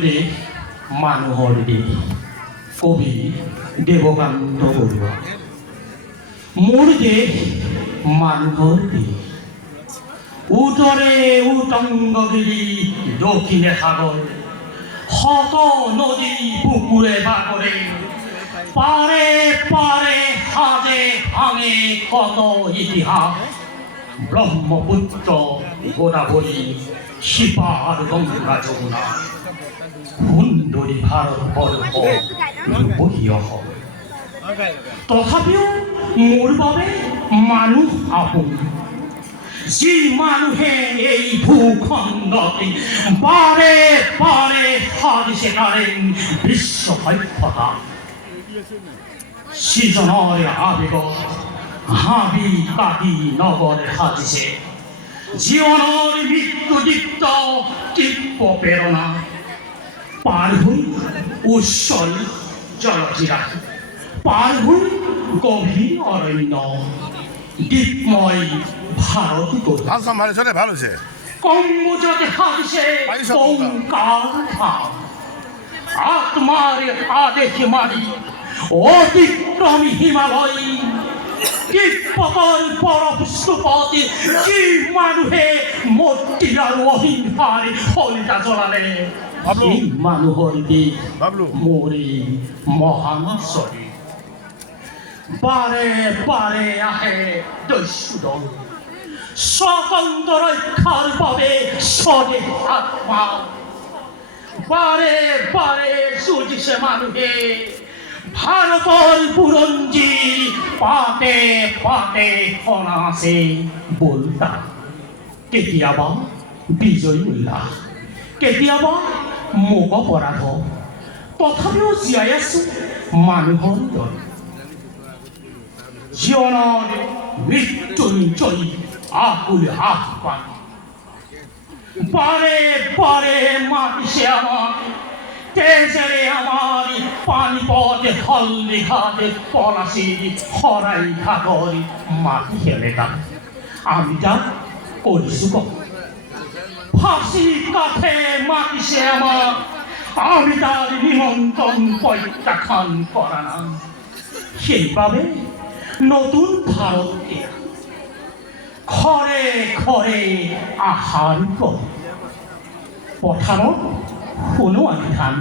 দেশ মানুহৰ দেশ কবি বৰুৱা। মোৰ দেশ মানুহৰ দেশ উত্তৰে উটংগগিৰি দক্ষিণে সাগৰ, শত নদী পুকুৰে বাগৰে পাৰে পাৰে সাজে ভাঙে কত ইতিহাস। ব্ৰহ্মপুত্ৰ গোদাবৰী শিপাৰ গংগা যমুনা। সুন্দৰী ভাৰতবৰ্ষ ৰূপহী অসম তথাপিও মোৰ বাবে মানুহ আপোন। যি মানুহে এই ভূখণ্ডতে বাৰে বাৰে সাধিছে তাৰে বিশ্ব সভ্যতা। সৃজনৰে আবেগত হাবি কাটি নগৰে সাজিছে। জীৱনৰ মৃত্যুদীপ্ত তীব্ৰ প্ৰেৰণা। পাৰ হৈ উচ্চল জলধিৰা পাৰ হৈ গভীৰ অৰণ্য দ্বীপময় ভাৰত গৌৰৱ ভালো হৈছে কম্বোজতে পাৰিছা কৌকাল ধাম আত্মাৰে আদেশ মাৰি অতিক্ৰমী হিমালয়। তিব্বতৰ পৰপুষ্পতি যি মানুহে মূৰ্তি আৰু অহিংসাৰে শলিতা জ্বলালে। মানুহৰ দেশ মৰি মহান বাৰে বাৰে আহে দস্যুদল স্বতন্ত্ৰ ৰক্ষাৰ বাবে স্বদেশ আত্মা। বাৰে বাৰে যুঁজিছে মানুহে। ভাৰতৰ বুৰঞ্জী পাতে পাতে সনাছে বলতা। কেতিয়াবা বিজয় উল্লাস কেতিয়াবা মোক অপৰাধ তথাপিও জীয়াই আছো মানুহৰ দৰে জীৱনৰ মৃত্যুঞ্জয়ী আকুল আহ্বান বাৰে বাৰে মাতিছে আমাক তেজেৰে আমাৰ পানীপথে হল্দি ঘাটে পলাচি শৰাই ঘাটৰ মাটি খেলে আমি কৰিছোঁ কম ফাঁসি কাঠে মাতিছে আমাক আমি তার নিমন্ত্রণ প্রত্যাখ্যান করা না সেইভাবে নতুন ভারতকে ঘৰে ঘৰে আহাৰ কৰে পথাৰত সোণোৱাল ধান।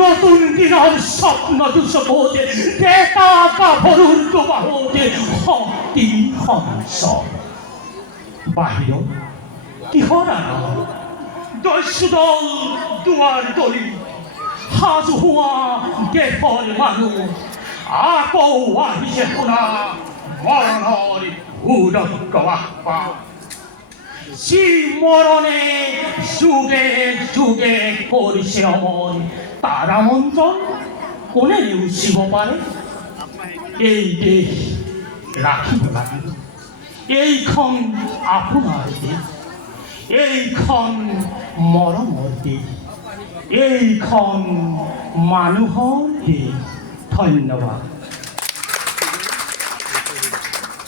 নতুন দিনৰ স্বপ্ন দুচকোতে ডেকা গাভৰুৰ দুবাহুতে শক্তি সঞ্চয় বাহিৰত আৰাম দস্যুদল দুৱাৰ দলি। সাজু হোৱা দেশৰ মানুহ আকৌ আহিছে শুনা মৰণৰ উদগ্ৰ আহ্বান। যি মৰণে যুগে যুগে কৰিছে অমৰ তাৰ আমন্ত্ৰণ কোনে নেওচিব পাৰে এই দেশ ৰাখিব লাগিব এইখন আপোনাৰ দেশ। এইখন মৰমৰ দেশ এইখন মানুহৰ দেশ ধন্যবাদ।